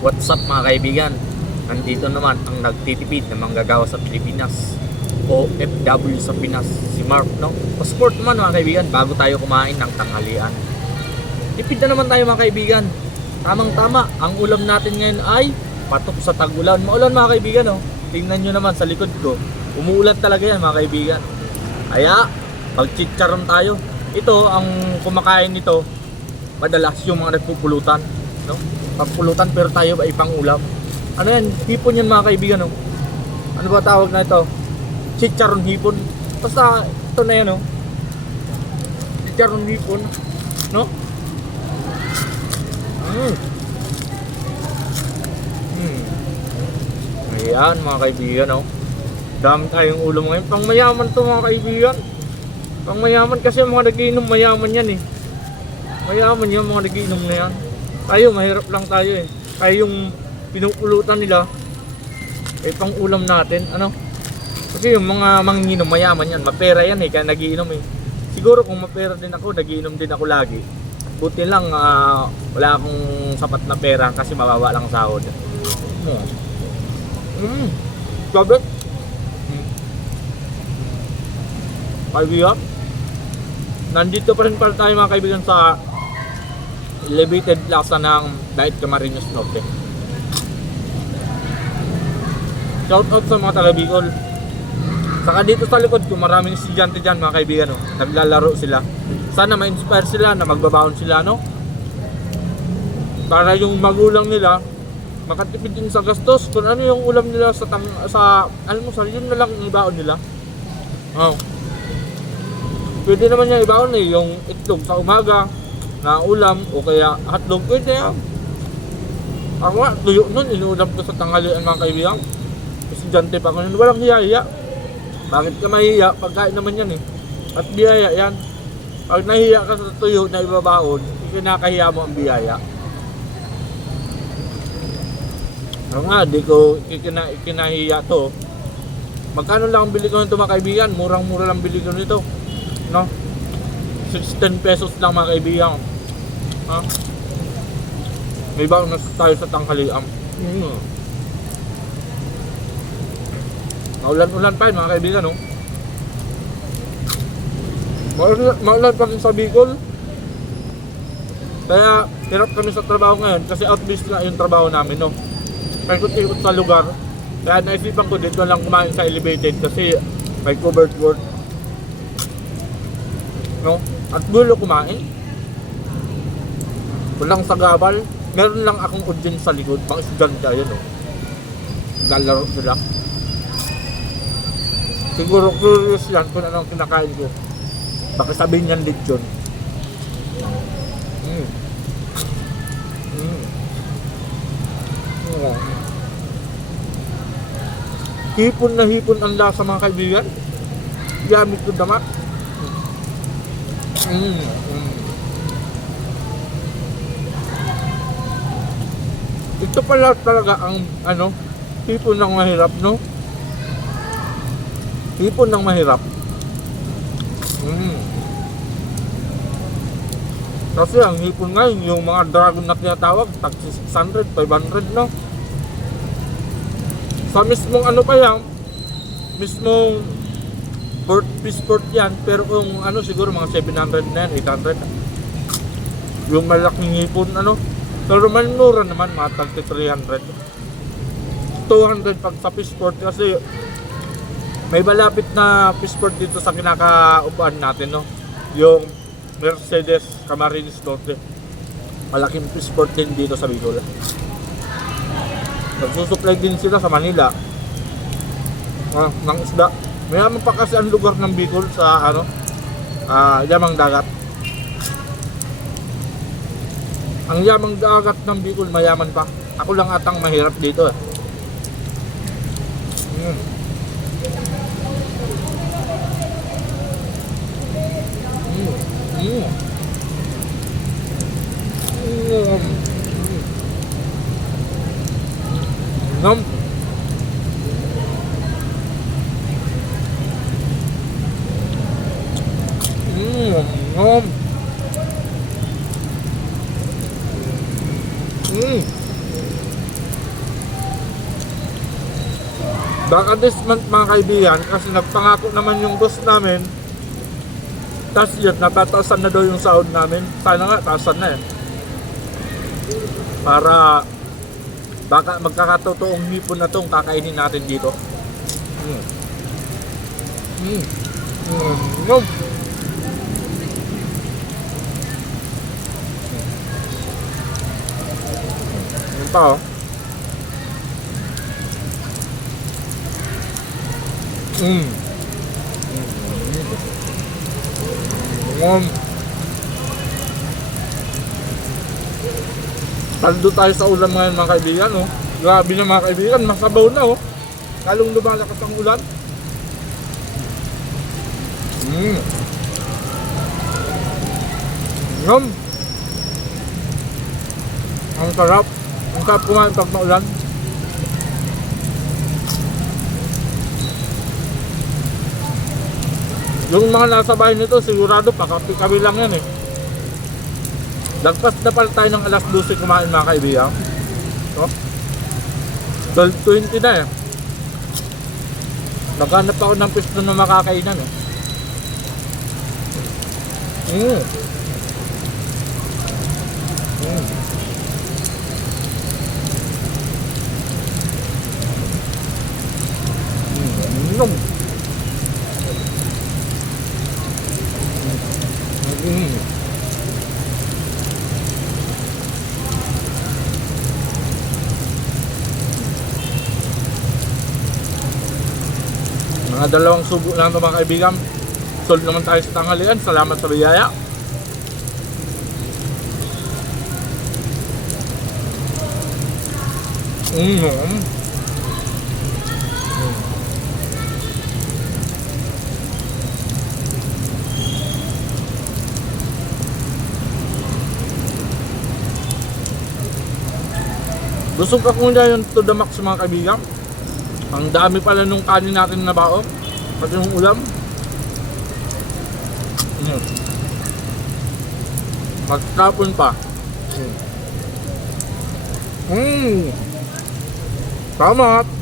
What's up mga kaibigan? Nandito naman ang nagtitipid ng manggagawa sa Pilipinas, OFW sa Pinas, si Mark, no? Pasport naman mga kaibigan, bago tayo kumain ng tanghalian. Tipid na naman tayo mga kaibigan. Tamang tama, ang ulam natin ngayon ay patok sa tag-ulan. Maulan mga kaibigan, no? Tingnan nyo naman sa likod ko, umuulan talaga yan mga kaibigan. Kaya, pag-chicharon tayo. Ito, ang kumakain nito, madalas yung mga nagpupulutan, no? Pagpulutan pero tayo ay pang-ulam. Ano yan? Hipon yan mga kaibigan, no? Ano ba tawag na ito? Chicharon hipon. Basta ito na yan, no? Chicharon hipon, no? Ayan mga kaibigan, no? Dami tayong ulam ngayon. Pang mayaman to mga kaibigan. Pang mayaman kasi mga nagiinom mayaman yan eh. Mayaman yan mga nagiinom na yan. Tayo mahirap lang tayo eh. Kaya yung pinupulutan nila ay pang ulam natin, ano? Kasi yung mga manginginom mayaman yan, mapera yan eh, kaya nagiinom eh. Siguro kung mapera din ako, nagiinom din ako lagi. Buti lang wala akong sapat na pera kasi mababa lang sahod. Sabi? Kaibigan, nandito pa rin pala tayo mga kaibigan sa elevated plaza ng Dait Camarines Norte. Shout out sa mga taga Bicol. Saka dito sa likod ko maraming estudyante dyan mga kaibigan, no? Naglalaro sila. Sana ma-inspire sila na magbabaon sila, no? Para yung magulang nila makatipid din sa gastos. Kung ano yung ulam nila sa alam mo, yun na lang yung ibaon nila. Oh. Pwede naman yung ibaon eh, yung itlog sa umaga na ulam o kaya hotdog, pwede yan. Ako nga, tuyo nun, inuulam ko sa tanghalian mga kaibigan. Estudyante pa ko nun, walang hiya-hiya. Bakit ka mahiya? Pagkain naman yan eh. At biyaya yan. Pag nahiya ka sa tuyo na ibabaon, ikinakahiya mo ang biyaya. Ano nga, di ko ikinahiya to. Magkano lang ang bili ko nito mga kaibigan? Murang-mura lang bili ko nito, no? 16 pesos lang mga kaibigan. Ha? May baon na tayo sa tanghalian. Maulan-ulan pa yun mga kaibigan, no? Maulan pa rin sa Bicol. Kaya hirap kami sa trabaho ngayon kasi outbase na yung trabaho namin, no? Paikot-ikot sa lugar. Kaya naisipan ko dito lang kumain sa elevated kasi may covered work, no? At gulo kumain. Walang sagabal. Meron lang akong audience sa likod. Mga estudyante ayun, no? Lalaro sila. Siguro curious yan kung anong kinakain ko. Baka sabihin yan lechon. Hipon na hipon ang lasa mga kaibigan. Gamit ko damat. Ito pala talaga ang hipon ng mahirap, no? Hipon ng mahirap. Kasi ang hipon ngayon, yung mga dragon na tinatawag, tag 600, 500, no? Sa mismong pa yan, mismong piece port yan, pero kung siguro mga 700 na yan, 800. Yung malaking hipon, pero mura naman, mga tag 300. 200 pag sa piece port kasi may malapit na piece port dito sa kinakaupuan natin, no? Yung Mercedes Camarines Norte. Malaking piece port din dito sa Bicol. Nagsusupply din sila sa Manila ng isda. Mayaman pa kasi ang lugar ng Bicol sa yamang dagat. Ang yamang dagat ng Bicol mayaman pa. Ako lang atang mahirap dito eh. Nom. Nom. Baka this month mga kaibigan, kasi nagpangako naman yung boss namin. Tapos yun, natataasan na daw yung sahod namin. Sana nga, taasan na eh. Para baka magkakatotoong hipon na tong kakainin natin dito. No. Yun pa oh. Paldo tayo sa ulan ngayon mga kaibigan oh. Grabe na mga kaibigan, masabaw na oh. Kalong lumalakas ang ulan. Yum. Ang sarap. Ang sarap kumain pag maulan. Yung mga nasa bahay nito sigurado pakapi-kabi lang yan eh. Lagpas na pala tayo ng alas 12 kumain mga kaibigan. So, 12:20 na eh. Naghanap ako ng pisto na makakainan eh. Mga dalawang subo lang ito mga kaibigan. Sold naman tayo sa tanghalian. Salamat sa biyaya. Busog ako nila yung to the max mga kaibigan. Ang dami pala nung kanin natin na baon. Pati yung ulam. Magkapon pa. Salamat.